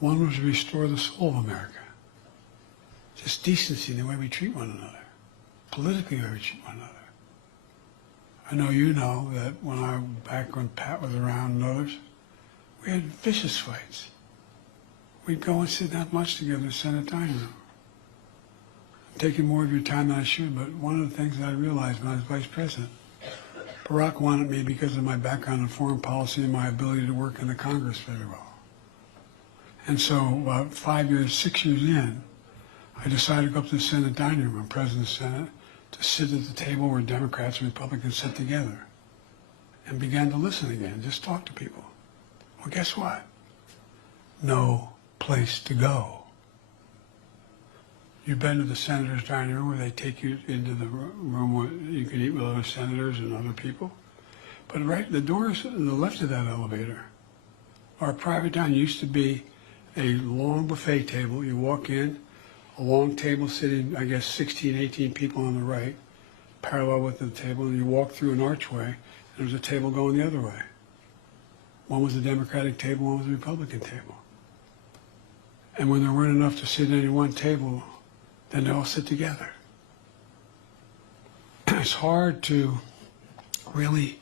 One was to restore the soul of America. Just decency in the way we treat one another, politically the way we treat one another. I know you know that back when Pat was around and others, we had vicious fights. We'd go and sit down lunch together in the Senate dining room. I'm taking more of your time than I should, but one of the things that I realized when I was vice president, Barack wanted me because of my background in foreign policy and my ability to work in the Congress very well. And so about 6 years in, I decided to go up to the Senate dining room, President of the Senate, to sit at the table where Democrats and Republicans sit together and began to listen again, just talk to people. Well, guess what? No place to go. You've been to the senator's dining room where they take you into the room where you can eat with other senators and other people. But right, the doors on the left of that elevator are private dining. It used to be a long buffet table. You walk in, a long table sitting, I guess, 16, 18 people on the right, parallel with the table, and you walk through an archway, and there's a table going the other way. One was the Democratic table, one was the Republican table. And when there weren't enough to sit at any one table, then they all sit together. It's hard to really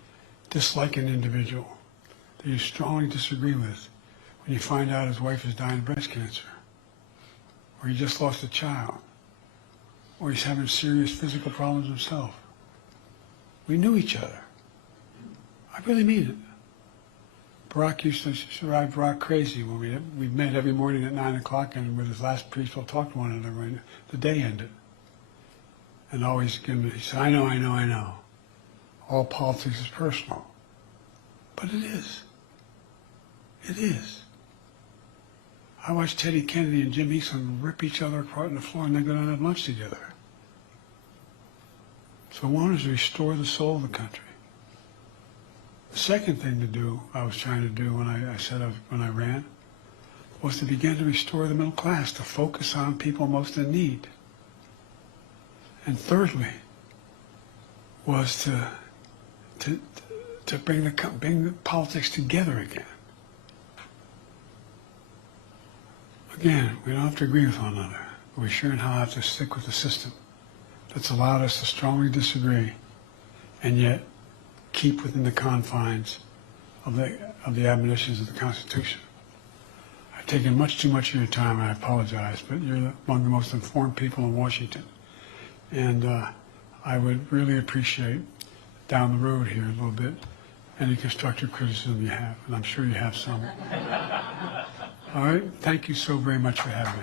dislike an individual that you strongly disagree with when you find out his wife is dying of breast cancer, or he just lost a child, or he's having serious physical problems himself. We knew each other. I really mean it. Barack used to drive Barack crazy when we met every morning at 9 o'clock, and with his last priest, we'll talk to one another when the day ended. And always give me, he said, I know. All politics is personal. But it is. It is. I watched Teddy Kennedy and Jim Eastland rip each other apart on the floor and then go down and have lunch together. So one is to restore the soul of the country. The second thing to do, I was trying to do when I ran, was to begin to restore the middle class, to focus on people most in need. And thirdly, was to bring the politics together again. Again, we don't have to agree with one another, but we sure now have to stick with the system that's allowed us to strongly disagree and yet keep within the confines of the admonitions of the Constitution. I've taken much too much of your time, and I apologize, but you're among the most informed people in Washington. And I would really appreciate, down the road here a little bit, any constructive criticism you have, and I'm sure you have some. All right, thank you so very much for having me.